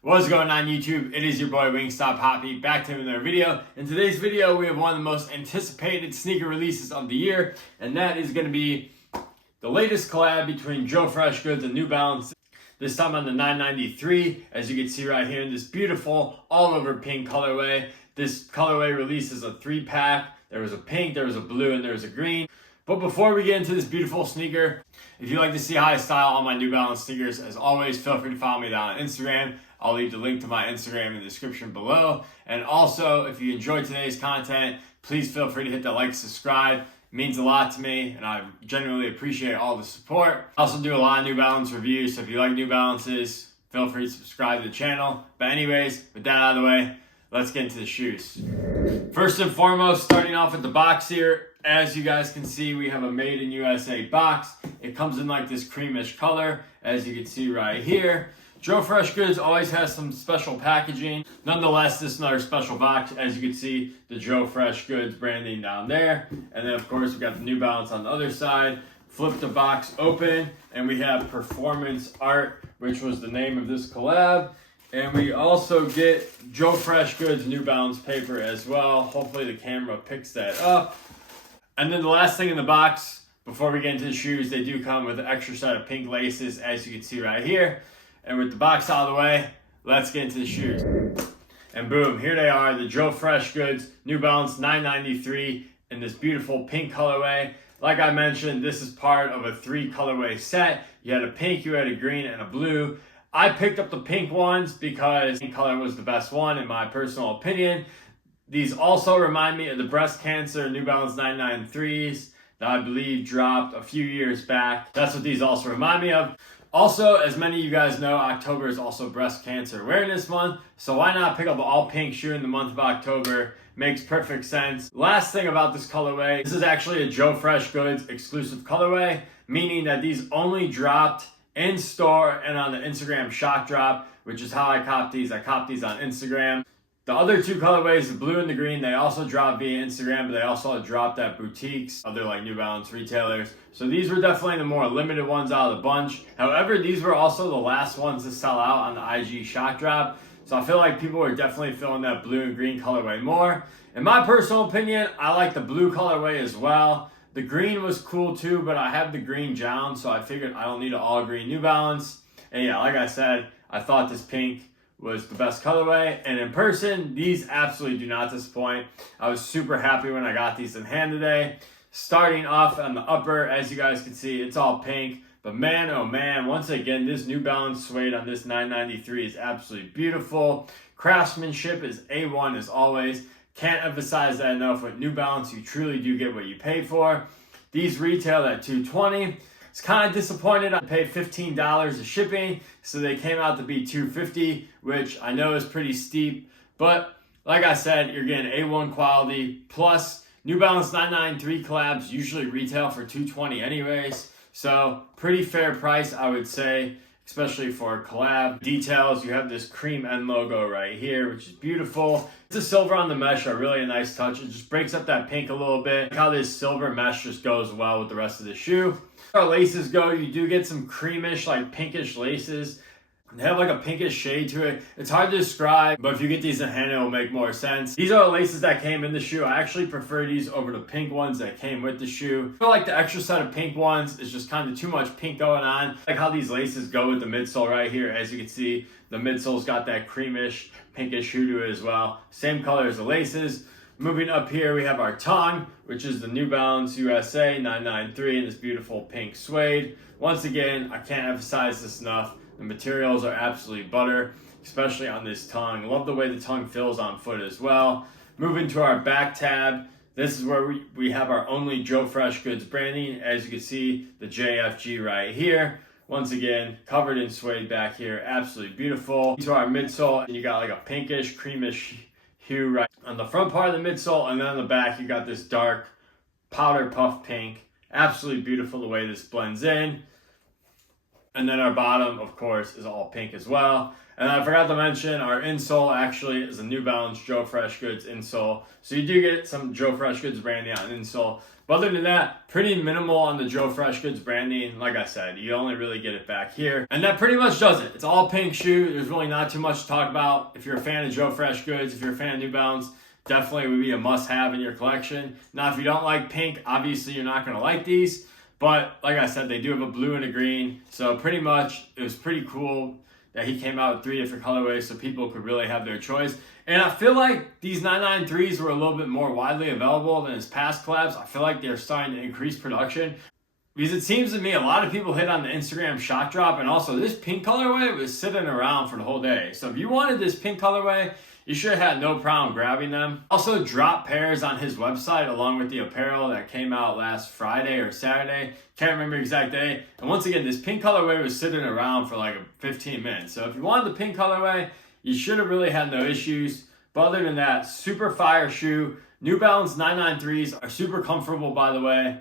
What's going on YouTube? It is your boy Wingstop Hoppy back to another video. In today's video we have one of the most anticipated sneaker releases of the year, and that is going to be the latest collab between Joefreshgoods and New Balance. This time on the 993, as you can see right here in this beautiful all over pink colorway. This colorway releases a 3-pack. There was a pink, there was a blue, and there was a green. But before we get into this beautiful sneaker, if you'd like to see how I style all my New Balance sneakers, as always, feel free to follow me down on Instagram. I'll leave the link to my Instagram in the description below. And also, if you enjoyed today's content, please feel free to hit that like, subscribe. It means a lot to me, and I genuinely appreciate all the support. I also do a lot of New Balance reviews, so if you like New Balances, feel free to subscribe to the channel. But anyways, with that out of the way, let's get into the shoes. First and foremost, starting off with the box here. As you guys can see, we have a Made in USA box. It comes in like this creamish color, as you can see right here. Joefreshgoods always has some special packaging. Nonetheless, this is another special box. As you can see, the Joefreshgoods branding down there. And then, of course, we got the New Balance on the other side. Flip the box open, and we have Performance Art, which was the name of this collab. And we also get Joefreshgoods New Balance paper as well. Hopefully the camera picks that up. And then the last thing in the box, before we get into the shoes, they do come with an extra set of pink laces, as you can see right here. And with the box out of the way, let's get into the shoes. And boom, here they are, the Joefreshgoods New Balance 993 in this beautiful pink colorway. Like I mentioned, this is part of a 3 colorway set. You had a pink, you had a green, and a blue. I picked up the pink ones because pink color was the best one in my personal opinion. These also remind me of the breast cancer New Balance 993s that I believe dropped a few years back. That's what these also remind me of. Also, as many of you guys know, October is also Breast Cancer Awareness Month, so why not pick up an all pink shoe in the month of October? Makes perfect sense. Last thing about this colorway, this is actually a Joefreshgoods exclusive colorway, meaning that these only dropped in store and on the Instagram shock drop, which is how I copped these. I copped these on Instagram. The other 2 colorways, the blue and the green, they also dropped via Instagram, but they also dropped at boutiques, other like New Balance retailers. So these were definitely the more limited ones out of the bunch. However, these were also the last ones to sell out on the IG shock drop. So I feel like people are definitely feeling that blue and green colorway more. In my personal opinion, I like the blue colorway as well. The green was cool too, but I have the green down, so I figured I don't need an all green New Balance. And yeah, like I said, I thought this pink was the best colorway, and in person, these absolutely do not disappoint. I was super happy when I got these in hand today. Starting off on the upper, as you guys can see, it's all pink, but man, oh man, once again, this New Balance suede on this 993 is absolutely beautiful. Craftsmanship is A1 as always. Can't emphasize that enough. With New Balance, you truly do get what you pay for. These retail at $220. It's kind of disappointed. I paid $15 of shipping, so they came out to be $250, which I know is pretty steep. But like I said, you're getting A1 quality. Plus, New Balance 993 collabs usually retail for $220 anyways. So pretty fair price, I would say, especially for a collab. Details, you have this cream end logo right here, which is beautiful. It's a silver on the mesh, a really nice touch. It just breaks up that pink a little bit. How this silver mesh just goes well with the rest of the shoe. As far as laces go, you do get some creamish, like pinkish laces. They have like a pinkish shade to it. It's hard to describe, but if you get these in hand, it will make more sense. These are the laces that came in the shoe. I actually prefer these over the pink ones that came with the shoe. I feel like the extra set of pink ones is just kind of too much pink going on. Like how these laces go with the midsole right here. As you can see, the midsole's got that creamish, pinkish hue to it as well. Same color as the laces. Moving up here, we have our tongue, which is the New Balance USA 993 in this beautiful pink suede. Once again, I can't emphasize this enough. The materials are absolutely butter, especially on this tongue. Love the way the tongue feels on foot as well. Moving to our back tab, this is where we have our only Joefreshgoods branding. As you can see, the JFG right here. Once again, covered in suede back here, absolutely beautiful. To our midsole, and you got like a pinkish, creamish hue right on the front part of the midsole, and then on the back, you got this dark powder puff pink. Absolutely beautiful the way this blends in. And then our bottom, of course, is all pink as well. And I forgot to mention, our insole actually is a New Balance Joefreshgoods insole. So you do get some Joefreshgoods branding on insole. But other than that, pretty minimal on the Joefreshgoods branding. Like I said, you only really get it back here. And that pretty much does it. It's all pink shoe. There's really not too much to talk about. If you're a fan of Joefreshgoods, if you're a fan of New Balance, definitely would be a must-have in your collection. Now, if you don't like pink, obviously you're not going to like these. But like I said, they do have a blue and a green. So pretty much, it was pretty cool that he came out with 3 different colorways so people could really have their choice. And I feel like these 993s were a little bit more widely available than his past collabs. I feel like they're starting to increase production. Because it seems to me a lot of people hit on the Instagram shot drop, and also this pink colorway was sitting around for the whole day. So if you wanted this pink colorway, you should have had no problem grabbing them. Also dropped pairs on his website along with the apparel that came out last Friday or Saturday. Can't remember the exact day. And once again, this pink colorway was sitting around for like 15 minutes. So if you wanted the pink colorway, you should have really had no issues. But other than that, super fire shoe. New Balance 993s are super comfortable, by the way.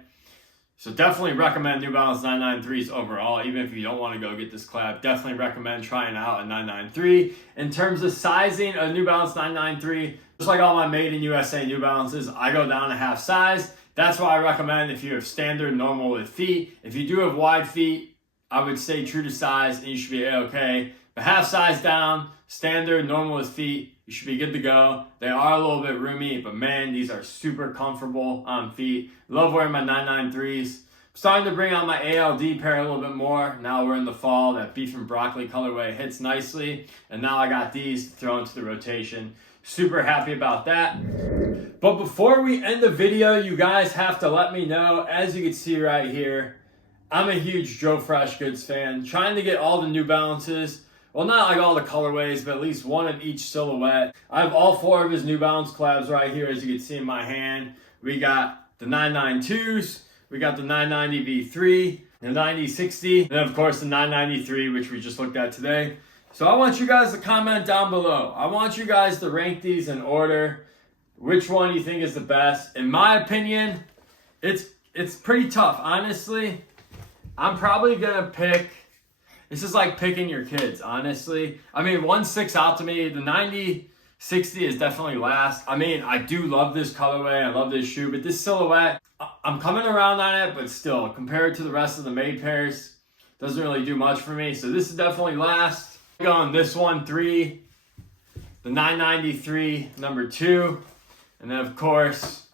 So definitely recommend New Balance 993s overall. Even if you don't want to go get this collab, definitely recommend trying out a 993. In terms of sizing a New Balance 993, just like all my made in USA New Balances, I go down a half size. That's why I recommend if you have standard, normal with feet. If you do have wide feet, I would stay true to size and you should be okay. But half size down, standard, normal with feet, you should be good to go. They are a little bit roomy, but man, these are super comfortable on feet. Love wearing my 993s. Starting to bring out my ALD pair a little bit more. Now we're in the fall. That beef and broccoli colorway hits nicely. And now I got these thrown to the rotation. Super happy about that. But before we end the video, you guys have to let me know, as you can see right here, I'm a huge Joefreshgoods fan. Trying to get all the New Balances. Well, not like all the colorways, but at least one of each silhouette. I have all 4 of his New Balance collabs right here, as you can see in my hand. We got the 992s, we got the 990 V3, the 9060, and of course the 993, which we just looked at today. So I want you guys to comment down below. I want you guys to rank these in order. Which one you think is the best? In my opinion, it's pretty tough. Honestly, I'm probably gonna pick. This is like picking your kids, honestly. I mean, one sticks out to me. The 9060 is definitely last. I mean, I do love this colorway. I love this shoe. But this silhouette, I'm coming around on it. But still, compared to the rest of the made pairs, doesn't really do much for me. So this is definitely last. Going this one, 3. The 993, number 2. And then, of course,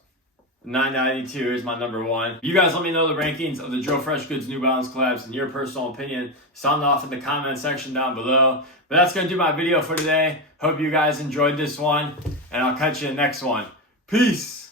992 is my number 1. You guys let me know the rankings of the Joefreshgoods New Balance collabs in your personal opinion. Sound off in the comment section down below. But that's going to do my video for today. Hope you guys enjoyed this one. And I'll catch you in the next one. Peace!